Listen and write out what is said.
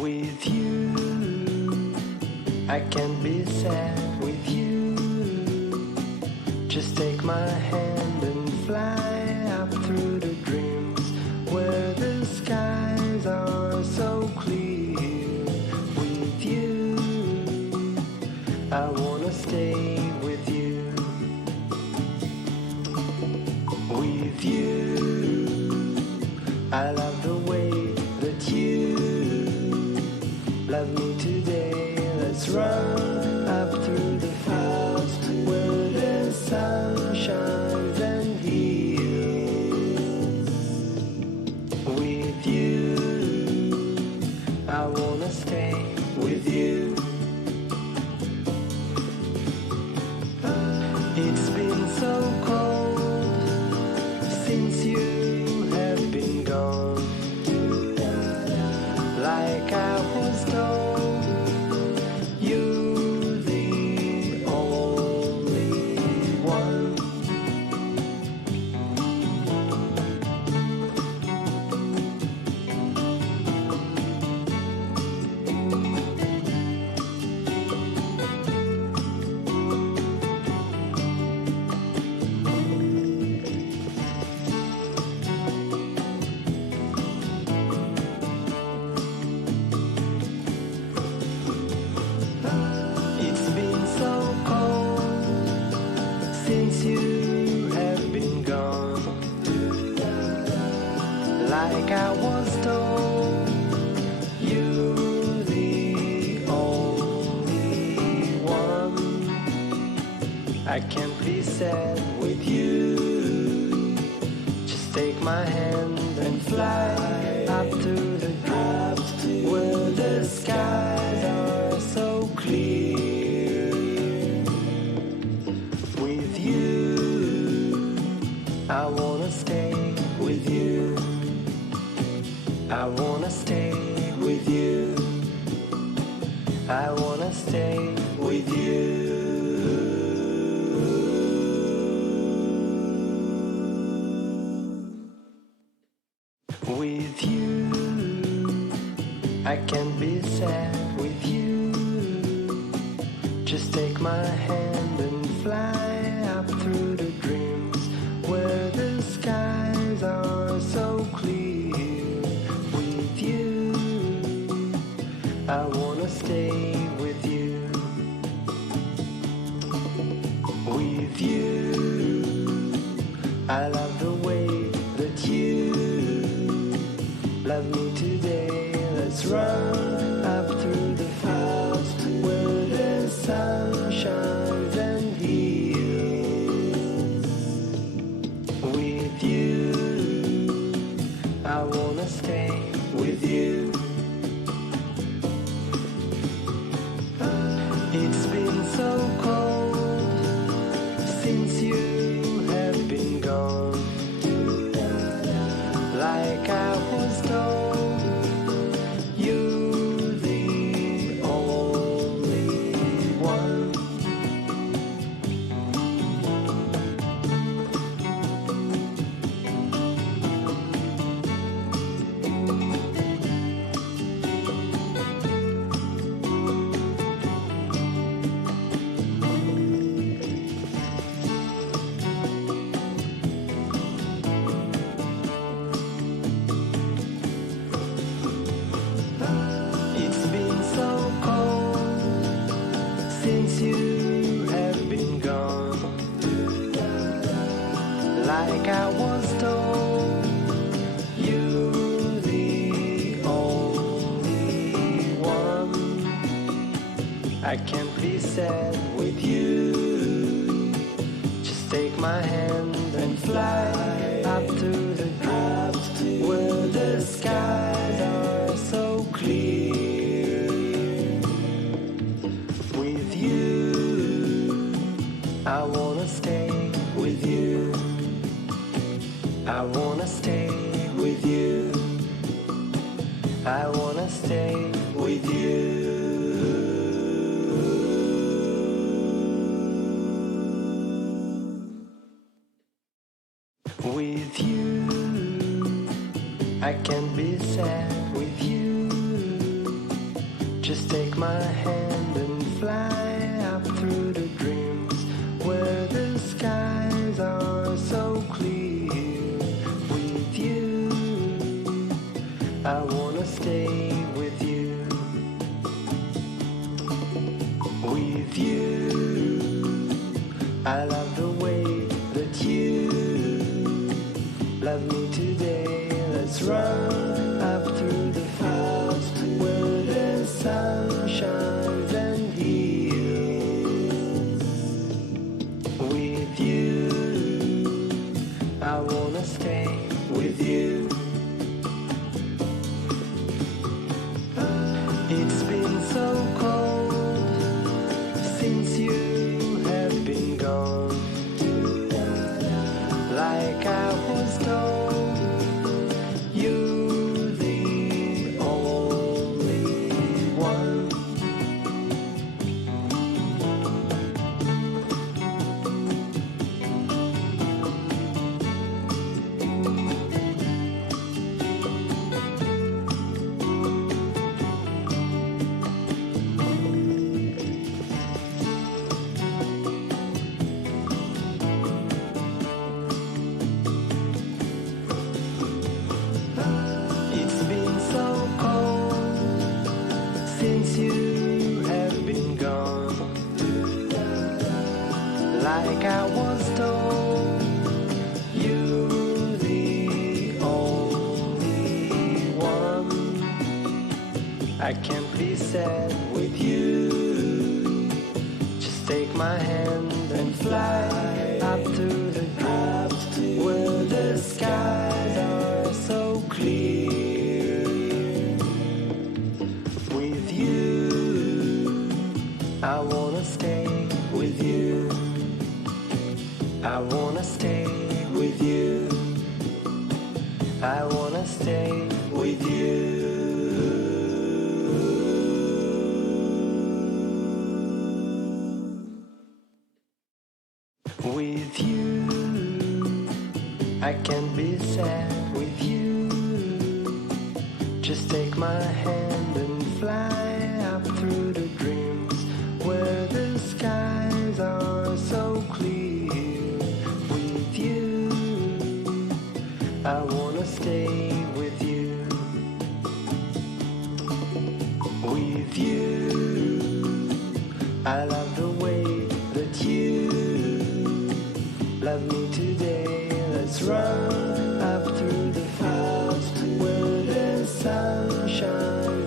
With you, I can't be sad with you. Just take my hand and fly up through the dreams where the skies are so clear. With you, I wanna stay with you. With you, I love the way that you love me today. Let's run up through the fields where the sun shines and heals. With you, I wanna stay with you. It's been so cold since you have been gone. Like I was told, you're the only one. It's been so cold since you have been gone. Like I was told, you're the only one. I can't be sad with you. Just take my hand and fly up to the dreams where the skies are so clear. With you, I wanna stay with you. I wanna stay with you. I wanna stay with you. With you, I can't be sad with you. Just take my hand and fly up through the dreams where the skies are so clear. With you, I wanna stay with you. With you, I love the way that you love me today. Let's run up through the fields where the sun shines and heals. With you, I wanna stay with you. It's been so cold since you have been gone. Like I was told, you're the only one. It's been so cold since you have been gone. Like I was told, you're the only one. I can't be sad with you. Just take my hand and fly up to the dreams where the skies are so clear. With you, I wanna stay with you. I wanna stay with you. I wanna stay with you. With you, I can't be sad with you. Just take my hand and fly up through the dreams where the skies are so clear. With you, I wanna stay with you. With you, I love the way that you love me today. Let's run up through the fields where the sun shines and heals. With you, I wanna stay with you. It's been so cold since you have been gone. Like I was told, you're the only one. It's been so cold since you have been gone. Like I was told, you're the only one. I can't be sad with you. Just take my hand and fly up through the dreams where the skies are so clear. With you, I wanna stay with you. I wanna stay with you. I wanna stay with you. With you, I can't be sad with you. Just take my hand and fly up through the dreams where the skies are so clear. With you, I wanna stay with you. With you, I love the way that you love me today. Let's run